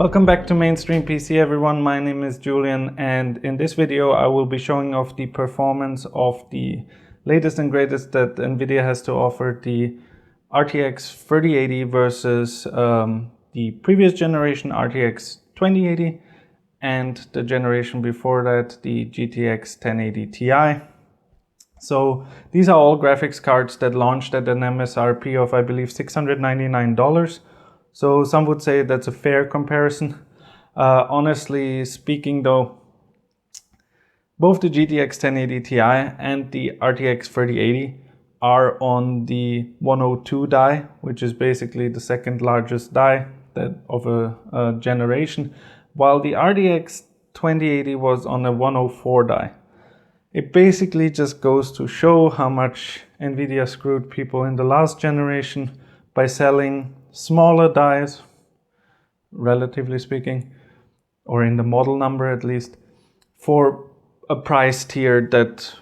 Welcome back to Mainstream PC everyone, my name is Julian, and in this video I will be showing off the performance of the latest and greatest that NVIDIA has to offer, the RTX 3080 versus the previous generation RTX 2080 and the generation before that, the GTX 1080 Ti. So these are all graphics cards that launched at an MSRP of I believe $699. So some would say that's a fair comparison. Honestly speaking though, both the GTX 1080 Ti and the RTX 3080 are on the 102 die, which is basically the second largest die of a generation, while the RTX 2080 was on a 104 die. It basically just goes to show how much NVIDIA screwed people in the last generation by selling smaller dies, relatively speaking, or in the model number at least, for a price tier that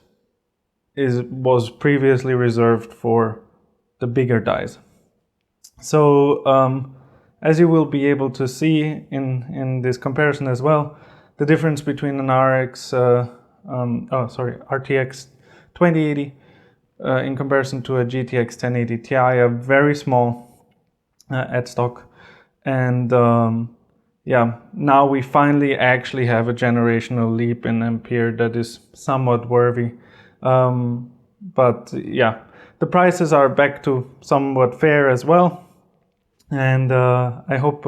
was previously reserved for the bigger dies. So as you will be able to see in this comparison as well, the difference between an RTX 2080 in comparison to a GTX 1080 Ti are very small at stock, and yeah, now we finally actually have a generational leap in Ampere that is somewhat worthy. But yeah, the prices are back to somewhat fair as well, and I hope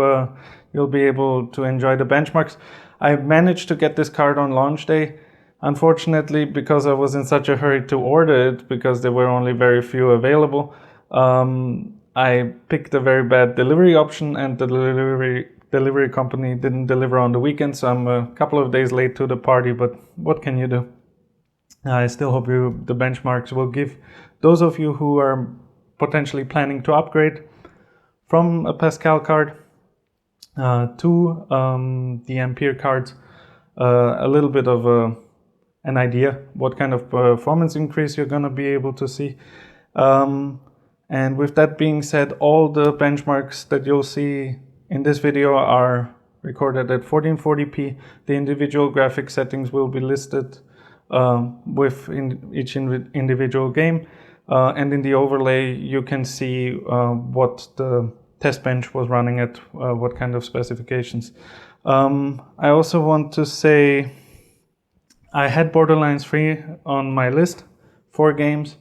you'll be able to enjoy the benchmarks. I managed to get this card on launch day. Unfortunately, because I was in such a hurry to order it, because there were only very few available, I picked a very bad delivery option, and the delivery company didn't deliver on the weekend, so I'm a couple of days late to the party, but what can you do? I still hope the benchmarks will give those of you who are potentially planning to upgrade from a Pascal card to the Ampere cards a little bit of an idea what kind of performance increase you're going to be able to see. And with that being said, all the benchmarks that you'll see in this video are recorded at 1440p. The individual graphic settings will be listed each individual game. And in the overlay, you can see what the test bench was running at, what kind of specifications. I also want to say I had Borderlands 3 on my list, 4 games.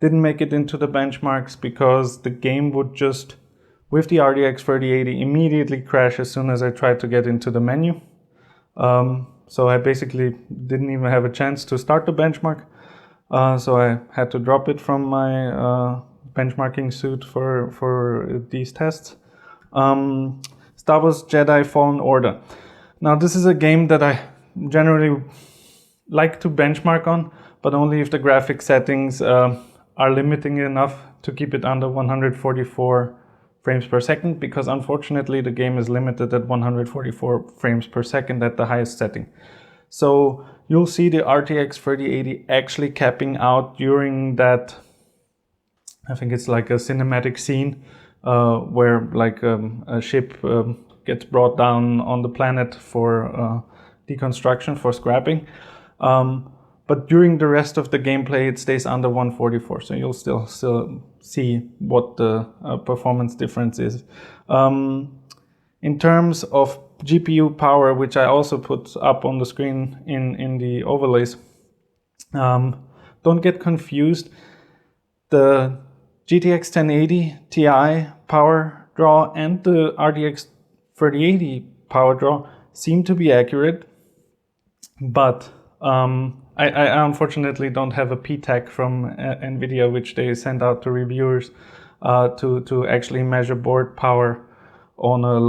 Didn't make it into the benchmarks because the game would just, with the RTX 3080, immediately crash as soon as I tried to get into the menu. So I basically didn't even have a chance to start the benchmark. So I had to drop it from my benchmarking suite for these tests. Star Wars Jedi Fallen Order. Now this is a game that I generally like to benchmark on, but only if the graphic settings are limiting enough to keep it under 144 frames per second, because unfortunately the game is limited at 144 frames per second at the highest setting. So you'll see the RTX 3080 actually capping out during that, I think it's like a cinematic scene where like a ship gets brought down on the planet for deconstruction, for scrapping. But during the rest of the gameplay, it stays under 144, so you'll still see what the performance difference is. In terms of GPU power, which I also put up on the screen in the overlays, don't get confused. The GTX 1080 Ti power draw and the RTX 3080 power draw seem to be accurate, but I unfortunately don't have a PTAC from NVIDIA, which they send out to reviewers to actually measure board power on a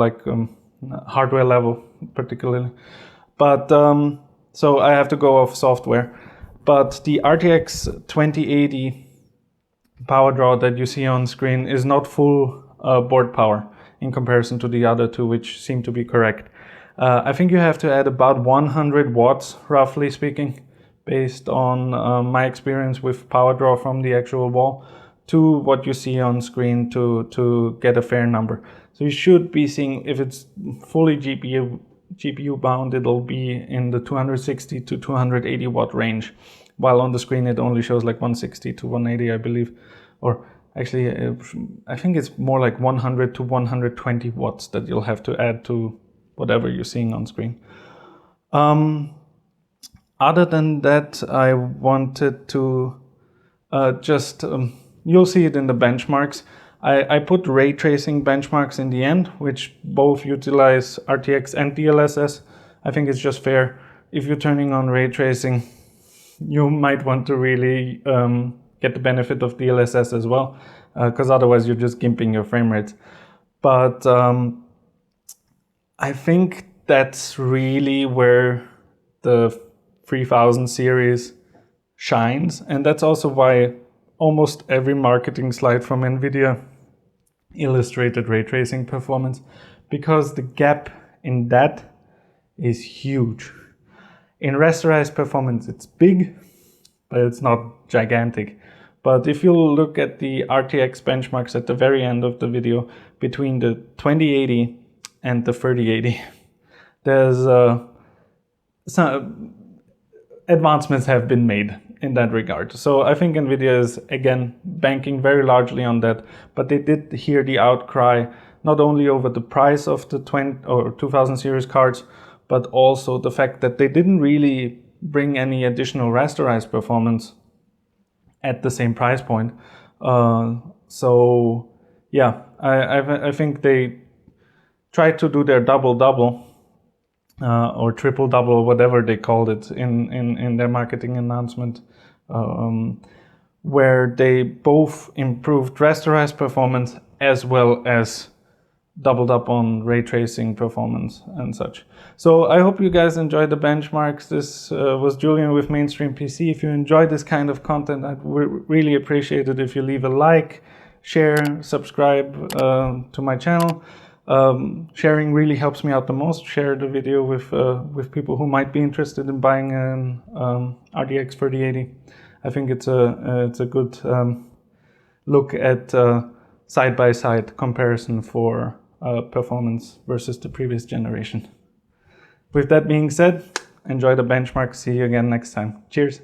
hardware level particularly. But so I have to go off software. But the RTX 2080 power draw that you see on screen is not full board power in comparison to the other two, which seem to be correct. I think you have to add about 100 watts, roughly speaking, based on my experience with power draw from the actual wall, to what you see on screen to get a fair number. So you should be seeing, if it's fully GPU bound, it'll be in the 260 to 280 watt range, while on the screen it only shows like 160 to 180, I believe. Or actually, I think it's more like 100 to 120 watts that you'll have to add to whatever you're seeing on screen. Other than that, I wanted to you'll see it in the benchmarks. I put ray tracing benchmarks in the end, which both utilize RTX and DLSS. I think it's just fair. If you're turning on ray tracing, you might want to really get the benefit of DLSS as well, because otherwise you're just gimping your frame rates. But I think that's really where the 3000 series shines, and that's also why almost every marketing slide from NVIDIA illustrated ray tracing performance, because the gap in that is huge. In rasterized performance, it's big, but it's not gigantic. But if you look at the RTX benchmarks at the very end of the video, between the 2080 and the 3080, there's some advancements have been made in that regard. So I think NVIDIA is, again, banking very largely on that, but they did hear the outcry, not only over the price of the 2000 series cards, but also the fact that they didn't really bring any additional rasterized performance at the same price point. So yeah, I think they tried to do their double-double, or triple-double, or whatever they called it in their marketing announcement, where they both improved rasterized performance as well as doubled up on ray tracing performance and such. So I hope you guys enjoyed the benchmarks. This was Julian with Mainstream PC. If you enjoy this kind of content, I'd really appreciate it if you leave a like, share, subscribe to my channel. Sharing really helps me out the most. Share the video with people who might be interested in buying an RTX 3080. I think it's a good look at side-by-side comparison for performance versus the previous generation. With that being said, enjoy the benchmark. See you again next time. Cheers.